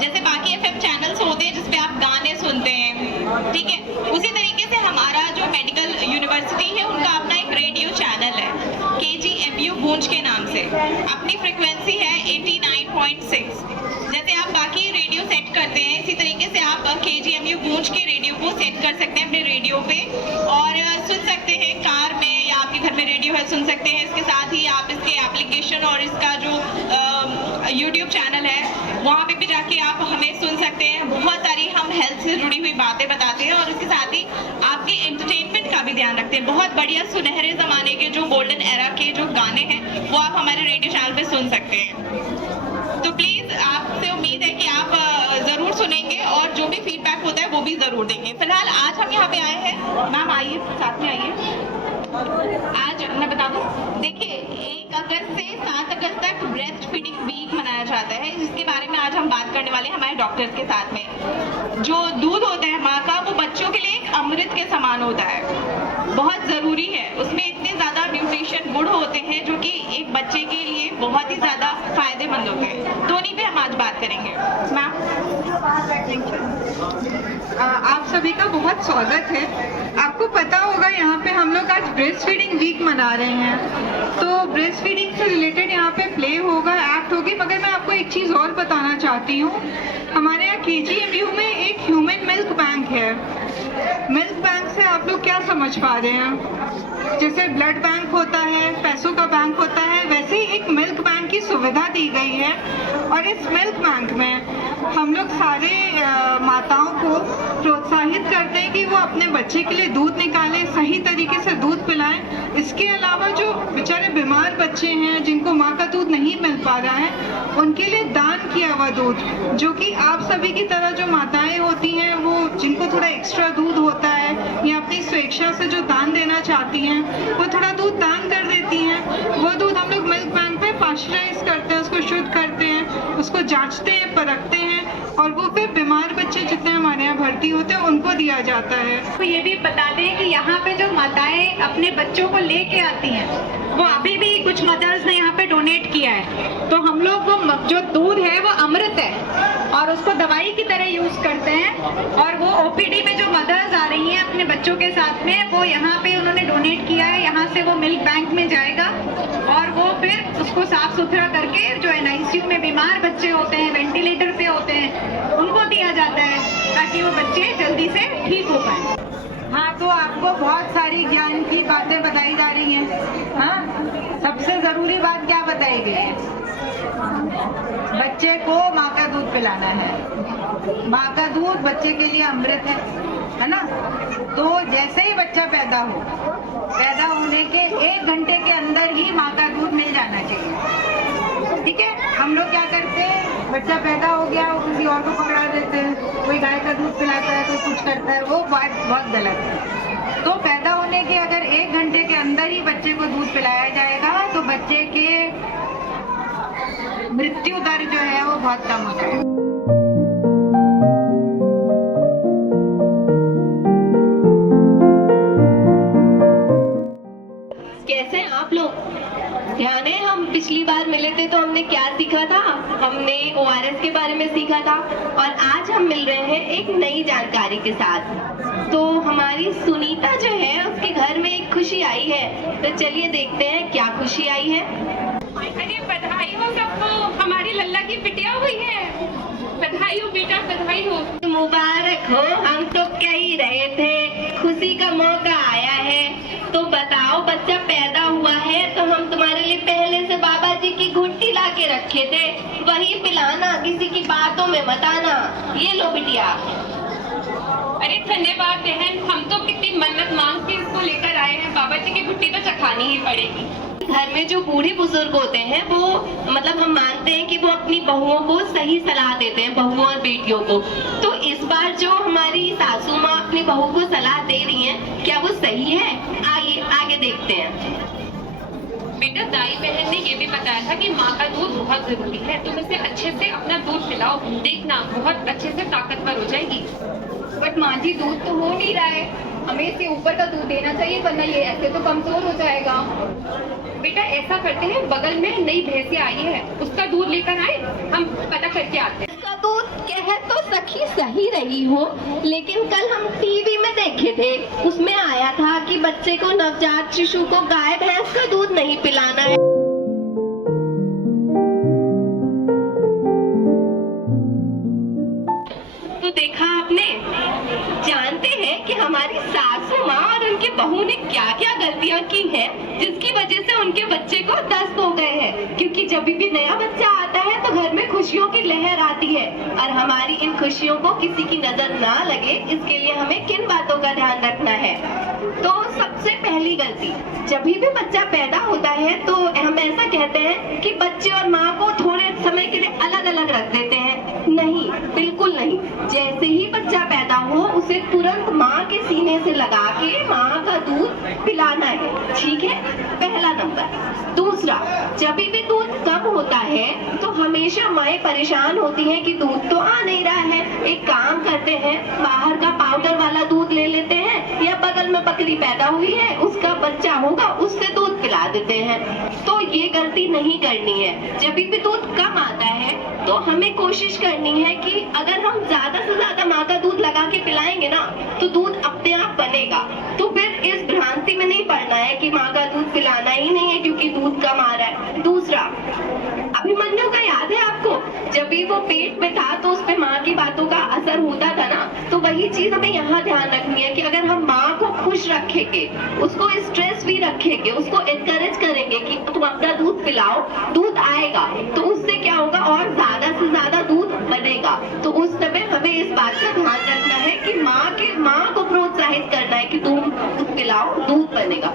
जैसे बाकी FM channels होते हैं जिसपे आप गाने सुनते हैं, ठीक है, उसी तरीके से हमारा जो मेडिकल यूनिवर्सिटी है उनका अपना एक रेडियो चैनल है KGMU गूंज के नाम से। अपनी फ्रिक्वेंसी है 89.6। जैसे आप बाकी रेडियो सेट करते हैं इसी तरीके से आप KGMU गूंज के रेडियो को सेट कर सकते हैं अपने रेडियो पे और सुन सकते हैं कार में या आपके घर में रेडियो है सुन सकते हैं। इसके साथ ही आप इसके एप्लीकेशन और इसका जो यूट्यूब चैनल है वहाँ पे भी जाके आप हमें सुन सकते हैं। बहुत सारी हम हेल्थ से जुड़ी हुई बातें बताते हैं और इसके साथ ही आपके एंटरटेनमेंट का भी ध्यान रखते हैं। बहुत बढ़िया सुनहरे ज़माने के जो गोल्डन एरा के जो गाने हैं वो आप हमारे रेडियो चैनल पे सुन सकते हैं। तो प्लीज़ आपसे उम्मीद है कि आप ज़रूर सुनेंगे और जो भी फीडबैक होता है वो भी ज़रूर देंगे। फिलहाल आज हम यहाँ पे आए हैं, मैम आइए साथ में आइए। आज मैं बता दूं, देखिए 1 अगस्त से 7 अगस्त तक ब्रेस्ट फीडिंग वीक मनाया जाता है, जिसके बारे में आज हम बात करने वाले हैं हमारे डॉक्टर्स के साथ में। जो दूध होता है माँ का वो बच्चों के लिए एक अमृत के समान होता है, बहुत ज़रूरी है। उसमें इतने ज़्यादा न्यूट्रिशन गुण होते हैं जो कि एक बच्चे के लिए बहुत ही ज़्यादा फायदेमंद होते हैं। तो उन्हीं पे हम आज बात करेंगे। मैम आप सभी का बहुत स्वागत है। आपको पता होगा यहाँ पे हम लोग आज ब्रेस्ट फीडिंग वीक मना रहे हैं, तो ब्रेस्ट फीडिंग से रिलेटेड यहाँ पे प्ले होगा, एक्ट होगी। मगर मैं आपको एक चीज़ और बताना चाहती हूँ, हमारे यहाँ KGMU में एक ह्यूमन मिल्क बैंक है। मिल्क बैंक से आप लोग क्या समझ पा रहे हैं? जैसे ब्लड बैंक होता है, पैसों का बैंक होता है, वैसे ही एक मिल्क बैंक की सुविधा दी गई है। और इस मिल्क बैंक में हम लोग सारे माताओं को प्रोत्साहित करते हैं कि वो अपने बच्चे के लिए दूध निकालें, सही तरीके से दूध पिलाएं। इसके अलावा जो बेचारे बीमार बच्चे हैं जिनको माँ का दूध नहीं मिल पा रहा है, उनके लिए दान किया हुआ दूध, जो कि आप सभी की तरह जो माताएं होती हैं वो जिनको थोड़ा एक्स्ट्रा दूध होता है या अपनी स्वेच्छा से जो दान देना चाहती हैं वो थोड़ा दूध दान कर देती हैं। वो दूध हम लोग मिल्क बैंक पे पाश्चराइज करते हैं, उसको शुद्ध करते हैं, उसको जांचते हैं, परखते हैं और वो फिर बीमार बच्चे जितने हमारे यहाँ भर्ती होते हैं उनको दिया जाता है। तो ये भी बता दें कि यहाँ पे जो माताएं अपने बच्चों को लेके आती हैं वो अभी भी कुछ मदर्स ने यहाँ पे डोनेट किया है। तो हम लोग वो जो दूध है वो अमृत है और उसको दवाई की तरह यूज करते हैं। और वो OPD में जो मदर्स आ रही हैं अपने बच्चों के साथ में, वो यहाँ पे उन्होंने डोनेट किया है। यहाँ से वो मिल्क बैंक में जाएगा और वो फिर उसको साफ सुथरा करके जो NICU में बीमार बच्चे होते हैं, वेंटिलेटर पे होते हैं, उनको दिया जाता है ताकि वो बच्चे जल्दी से ठीक हो पाए। हाँ, तो आपको बहुत सारी ज्ञान की बातें बताई जा रही हैं। हाँ, सबसे जरूरी बात क्या बताई गई है? बच्चे को माँ का दूध पिलाना है। माँ का दूध बच्चे के लिए अमृत है ना? तो जैसे ही बच्चा पैदा होने के 1 घंटे के अंदर ही माँ का दूध मिल जाना चाहिए। ठीक है, हम लोग क्या करते हैं, बच्चा पैदा हो गया वो किसी और को पकड़ा देते हैं, कोई गाय का दूध पिलाता है, कोई कुछ करता है, वो बात बहुत गलत है। तो पैदा होने के अगर 1 घंटे के अंदर ही बच्चे को दूध पिलाया जाएगा तो बच्चे के मृत्यु दर जो है वो बहुत कम हो जाएगा। कैसे हैं आप लोग? ध्यान है, हम पिछली बार मिले थे तो हमने क्या सीखा था? हमने ORS के बारे में सीखा था और आज हम मिल रहे हैं एक नई जानकारी के साथ। तो हमारी सुनीता जो है उसके घर में एक खुशी आई है, तो चलिए देखते हैं क्या खुशी आई है। अरे बधाई हो सबको, हमारी लल्ला की बिटिया हुई है। बधाई हो बेटा, बधाई हो। मुबारक हो, हम तो कह ही रहे थे खुशी का मौका आया है। तो बताओ, बच्चा पैदा हुआ है तो हम तुम्हारे लिए पहले से बाबा जी की घुट्टी ला के रखे थे, वही पिलाना, किसी की बातों में मत आना। ये लो बिटिया। अरे धन्यवाद बहन, हम तो कितनी मन्नत मांग के इसको लेकर आए हैं। बाबा जी की घुट्टी तो चखानी ही पड़ेगी। घर में जो बूढ़े बुजुर्ग होते हैं वो मतलब हम मानते हैं कि वो अपनी बहुओं को सही सलाह देते हैं, बहुओं और बेटियों को। तो इस बार जो हमारी सासू माँ अपनी बहू को सलाह दे रही हैं, क्या वो सही है? आइए आगे देखते हैं। बेटा, दाई बहन ने ये भी बताया था कि माँ का दूध बहुत जरूरी है, तुम इसे अच्छे से अपना दूध पिलाओ, देखना बहुत अच्छे से ताकतवर हो जाएगी। बट माँ जी, दूध तो हो नहीं रहा है, हमें इससे ऊपर का दूध देना चाहिए, वरना ये ऐसे तो कमजोर हो जाएगा। बेटा ऐसा करते हैं, बगल में नई भैंसिया आई है, उसका दूध लेकर आए, हम पता करके आते हैं। इसका तो दूध कह तो सखी सही रही हो, लेकिन कल हम टीवी में देखे थे, उसमें आया था कि बच्चे को, नवजात शिशु को गाय भैंस का दूध नहीं पिलाना है। तो देखा आपने, जानते हैं कि हमारी सासू माँ और उनकी बहू ने क्या क्या गलतियाँ की हैं, जिसकी वजह से उनके बच्चे को दस्त हो गए हैं। क्योंकि जब भी नया बच्चा आता है तो घर में खुशियों की लहर आती है, और हमारी इन खुशियों को किसी की नजर ना लगे, इसके लिए हमें किन बातों का ध्यान रखना है। तो सबसे पहली गलती, जब भी बच्चा पैदा होता है तो हम ऐसा कहते हैं कि बच्चे और माँ को थोड़े समय के लिए अलग अलग रख देते हैं। नहीं, बिल्कुल नहीं। जैसे ही बच्चा पैदा हो उसे तुरंत माँ के सीने से लगा के माँ का दूध पिलाना है, ठीक है, पहला नंबर। दूसरा, जब भी दूध कम होता है तो हमेशा माएँ परेशान होती हैं कि दूध तो आ नहीं रहा है। एक काम करते हैं, बाहर का पाउडर वाला दूध ले लेते हैं, या बगल में बकरी पैदा हुई है उसका बच्चा होगा उससे दूध पिला देते हैं। तो ये गलती नहीं करनी है। जब भी दूध कम आता है तो हमें कोशिश करनी है कि अगर हम ज्यादा से ज्यादा माँ का दूध लगा के पिलाएंगे ना तो दूध अपने आप बनेगा। तो फिर इस भ्रांति में नहीं पड़ना है कि माँ का दूध पिलाना ही नहीं है क्योंकि दूध कम आ रहा है। दूसरा, अभिमन्यु का याद है आपको, जब भी वो पेट में था तो उस पे माँ की बातों का असर होता था ना, तो वही चीज हमें यहाँ ध्यान रखनी है कि अगर हम माँ को खुश रखेंगे, उसको स्ट्रेस फ्री रखेंगे, उसको एनकरेज करेंगे कि तुम अपना दूध पिलाओ, दूध आएगा, तो उससे क्या होगा, और ज्यादा से ज्यादा दूध बनेगा। तो उस समय हमें इस बात का ध्यान रखना है कि माँ को प्रोत्साहित करना है कि तुम दूध पिलाओ, दूध बनेगा।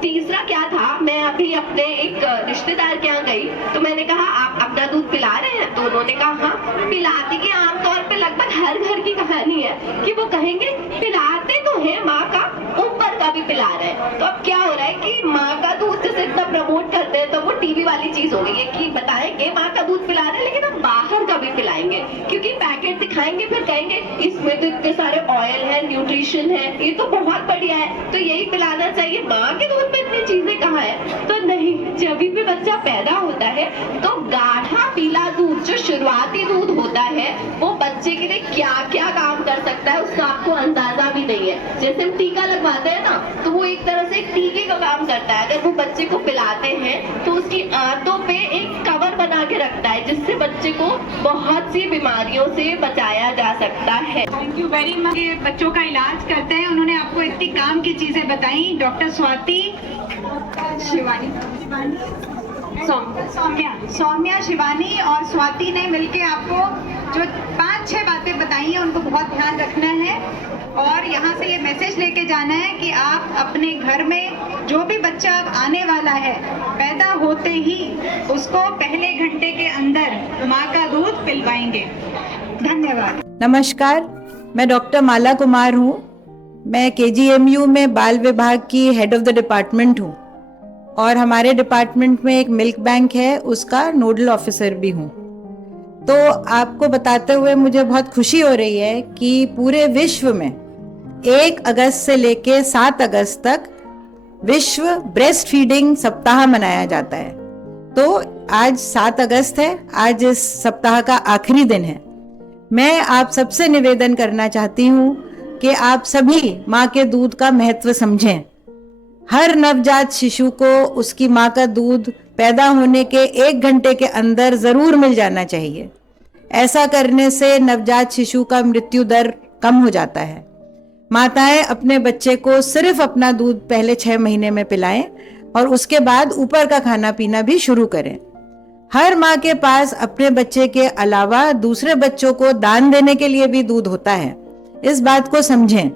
तीसरा क्या था, मैं अभी अपने एक रिश्तेदार के यहाँ गई तो मैंने कहा आप अपना दूध पिला रहे हैं, तो उन्होंने कहा हाँ पिलाती की आमतौर पे लगभग हर घर की कहानी है कि वो कहेंगे पिलाते तो है माँ का, ऊपर का भी पिला रहे हैं। तो अब क्या हो रहा है कि माँ का दूध जैसे इतना प्रमोट करते हैं तो वो टीवी वाली चीज हो गई है कि बताएंगे माँ का दूध पिला रहे हैं, लेकिन हम बाहर का भी पिलाएंगे क्योंकि पैकेट दिखाएंगे, फिर कहेंगे इसमें तो इतने सारे ऑयल है, न्यूट्रिशन है, ये तो बहुत बढ़िया है, तो यही पिलाना चाहिए। माँ के दूध में इतनी चीजें कहाँ है? तो नहीं, जब भी बच्चा पैदा होता है तो गाढ़ा पीला दूध, जो शुरुआती दूध होता है, वो बच्चे के लिए क्या क्या काम कर सकता है उसका आपको अंदाजा भी नहीं है। जैसे हम टीका लगवाते हैं ना, तो वो एक तरह से एक टीके का काम करता है। अगर वो बच्चे को पिलाते हैं तो उसकी आंतों पे एक कवर बना के रखता है, जिससे बच्चे को बहुत सी बीमारियों से बचाया जा सकता है। Thank you very much. बच्चों का इलाज करते हैं, उन्होंने आपको इतनी काम की चीजें बताई। डॉक्टर स्वाति सौम्या शिवानी और स्वाति ने मिलके आपको जो 5-6 बातें बताई हैं उनको बहुत ध्यान रखना है, और यहाँ से ये मैसेज लेके जाना है कि आप अपने घर में जो भी बच्चा आने वाला है, पैदा होते ही उसको पहले घंटे के अंदर माँ का दूध पिलवाएंगे। धन्यवाद। नमस्कार, मैं डॉक्टर माला कुमार हूँ। मैं KGMU में बाल विभाग की हेड ऑफ द डिपार्टमेंट हूँ, और हमारे डिपार्टमेंट में एक मिल्क बैंक है, उसका नोडल ऑफिसर भी हूँ। तो आपको बताते हुए मुझे बहुत खुशी हो रही है कि पूरे विश्व में 1 अगस्त से लेके 7 अगस्त तक विश्व ब्रेस्ट फीडिंग सप्ताह मनाया जाता है। तो आज 7 अगस्त है, आज इस सप्ताह का आखिरी दिन है। मैं आप सबसे निवेदन करना चाहती हूँ कि आप सभी माँ के दूध का महत्व समझें। हर नवजात शिशु को उसकी माँ का दूध पैदा होने के 1 घंटे के अंदर जरूर मिल जाना चाहिए। ऐसा करने से नवजात शिशु का मृत्यु दर कम हो जाता है। माताएं अपने बच्चे को सिर्फ अपना दूध पहले 6 महीने में पिलाएं और उसके बाद ऊपर का खाना पीना भी शुरू करें। हर माँ के पास अपने बच्चे के अलावा दूसरे बच्चों को दान देने के लिए भी दूध होता है, इस बात को समझें।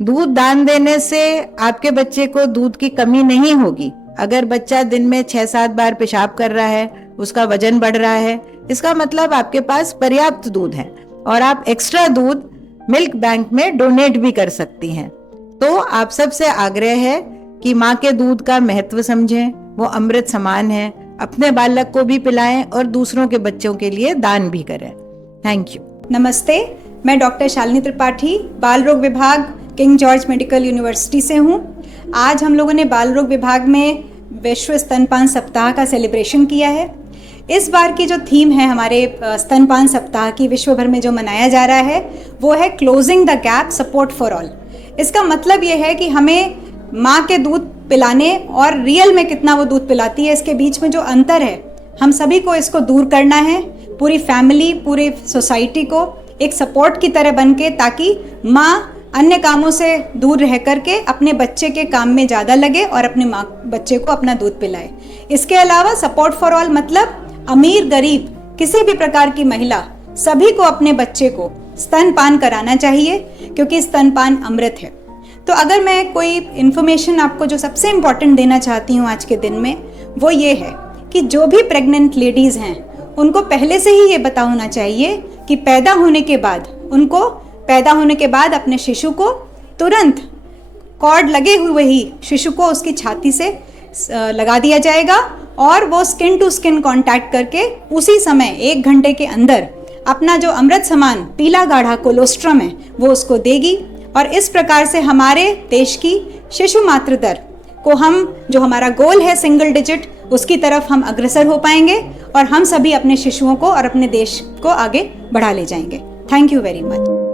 दूध दान देने से आपके बच्चे को दूध की कमी नहीं होगी। अगर बच्चा दिन में 6-7 बार पेशाब कर रहा है, उसका वजन बढ़ रहा है, इसका मतलब आपके पास पर्याप्त दूध है और आप एक्स्ट्रा दूध मिल्क बैंक में डोनेट भी कर सकती हैं। तो आप सबसे आग्रह है कि माँ के दूध का महत्व समझें, वो अमृत समान है। अपने बालक को भी पिलाएं और दूसरों के बच्चों के लिए दान भी करें। Thank you. नमस्ते, मैं डॉक्टर शालिनी त्रिपाठी, बाल रोग विभाग किंग जॉर्ज मेडिकल यूनिवर्सिटी से हूँ। आज हम लोगों ने बाल रोग विभाग में विश्व स्तनपान सप्ताह का सेलिब्रेशन किया है। इस बार की जो थीम है हमारे स्तनपान सप्ताह की विश्व भर में जो मनाया जा रहा है वो है closing the gap support for all. इसका मतलब ये है कि हमें माँ के दूध पिलाने और रियल में कितना वो दूध पिलाती है इसके बीच में जो अंतर है हम सभी को इसको दूर करना है, पूरी फैमिली पूरी सोसाइटी को एक सपोर्ट की तरह बन के, ताकि माँ अन्य कामों से दूर रह करके अपने बच्चे के काम में ज़्यादा लगे और अपने माँ बच्चे को अपना दूध पिलाए। इसके अलावा सपोर्ट फॉर ऑल मतलब अमीर गरीब किसी भी प्रकार की महिला सभी को अपने बच्चे को स्तनपान कराना चाहिए, क्योंकि स्तनपान अमृत है। तो अगर मैं कोई इन्फॉर्मेशन आपको जो सबसे इम्पॉर्टेंट देना चाहती हूँ आज के दिन में, वो ये है कि जो भी प्रेग्नेंट लेडीज़ हैं उनको पहले से ही ये पता होना चाहिए कि पैदा होने के बाद अपने शिशु को तुरंत कॉर्ड लगे हुए ही शिशु को उसकी छाती से लगा दिया जाएगा और वो स्किन टू स्किन कांटेक्ट करके उसी समय 1 घंटे के अंदर अपना जो अमृत समान पीला गाढ़ा कोलोस्ट्रम है वो उसको देगी। और इस प्रकार से हमारे देश की शिशु मातृ दर को हम जो हमारा गोल है सिंगल डिजिट उसकी तरफ हम अग्रसर हो पाएंगे और हम सभी अपने शिशुओं को और अपने देश को आगे बढ़ा ले जाएंगे। Thank you very much.